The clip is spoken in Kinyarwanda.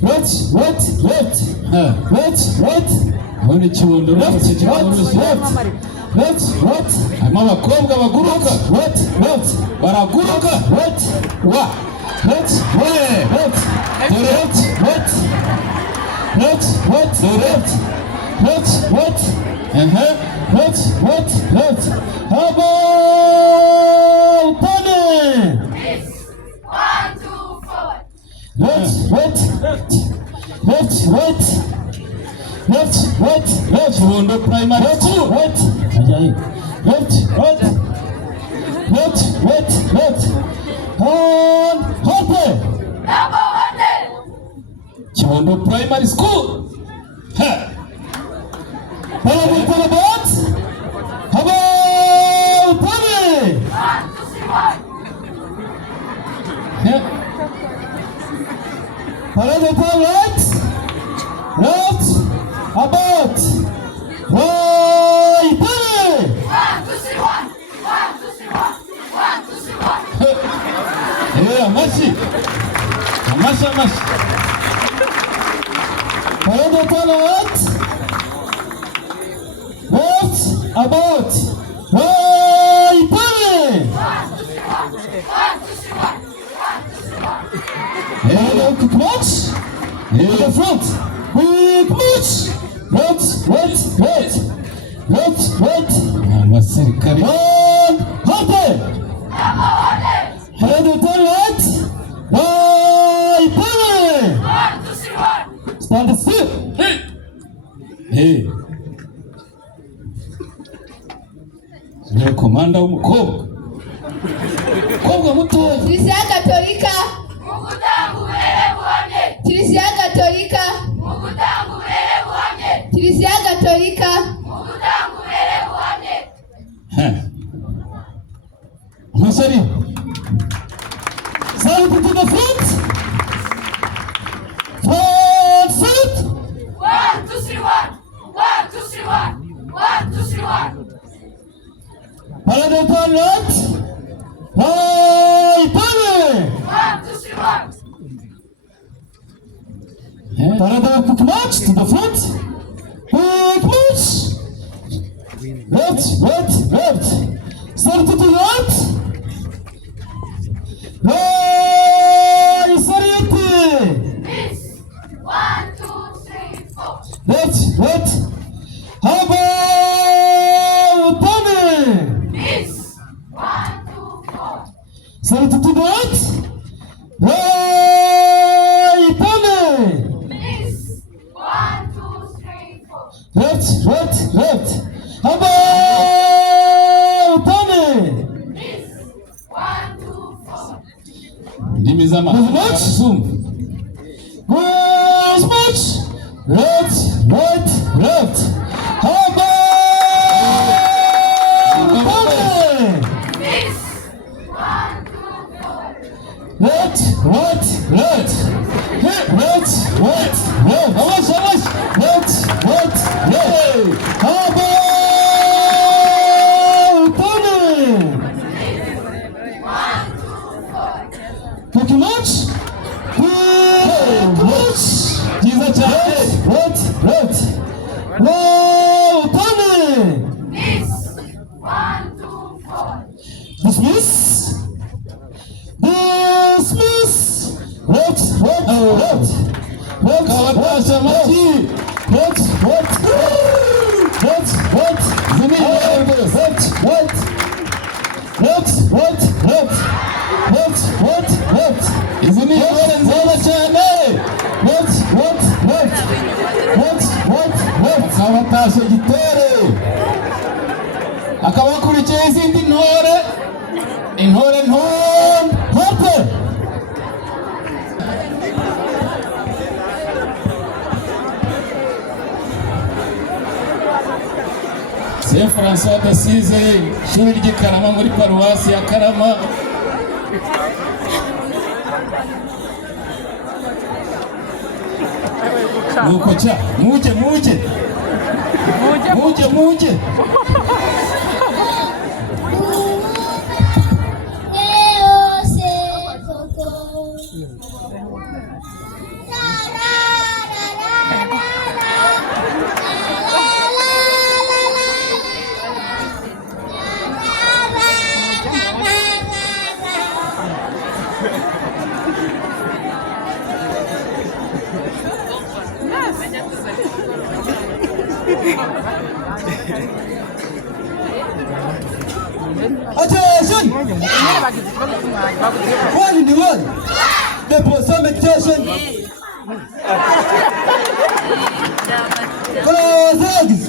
What? Hone kibondo What? Ama bakobwa baguruka. What? Baraguruka. What? Wa. What? How about Tony? 1, 2, 4. What? Kibondo primary school. What? On Hope. Kibondo primary school. Ha. About how about Tony? 1, 2, 3, 1. Yeah. About why Tony? 1, 2, 3, 1. 1, 2, 3, 1. 1, 2, 3, 1. Amashi. What about why Tony? 1, 2, 3, 1. 1, 2, 3, 1. 1, 2, 3, 1. Quick march. To the front. Quick march. What? Abasirikare. On Hope. What? Why Tony? 1, 2, 3, 1. Stand still. Hey. Ni komanda w'umukobwa. Kobwa mutoya. Kiliziya Gatolika. Mu gutanga uburere buhamye. Kiliziya Gatolika. Mu gutanga uburere buhamye. Kiliziya Gatolika. Mu gutanga uburere buhamye. Amasari. Salute to the front. Front foot. 1, 2, 3, 1. 1, 2, 3, 1. 1, 2, 3, 1. Parade to right. Why Tony? 1, 2, 3, 1. Parade quick march to the front. Quick march. Left. Start to the right. Right, Sariati. Miss. 1, 2, 3, 4. Left. How about Tony? Miss. 1, 2, 4. Start to the right. Right, Tony. Miss. 1, 2, 3, 4. Left. How about Tony? Miss. 1, 2, 4. Ndimi za Much. Goes much. Right. How about Tony? Miss. 1, 2, 4. Right. How about Tony? 1, 2, 4. Quick march. Kiza cyane. Right. Wow, Tony. Miss. 1, 2, 4. Dismiss. Kawatasha maji. What? Izi ni intore nziza cyane. Kawatasha gitore. Akaba akurikiye izindi ntore. Intore Hope. Saint François d'Assise, ishuri ry'i Karama muri paruwasi ya Karama. Nuko cha, muje. Tara Attention! One in the one. The possum meditation. Close eggs.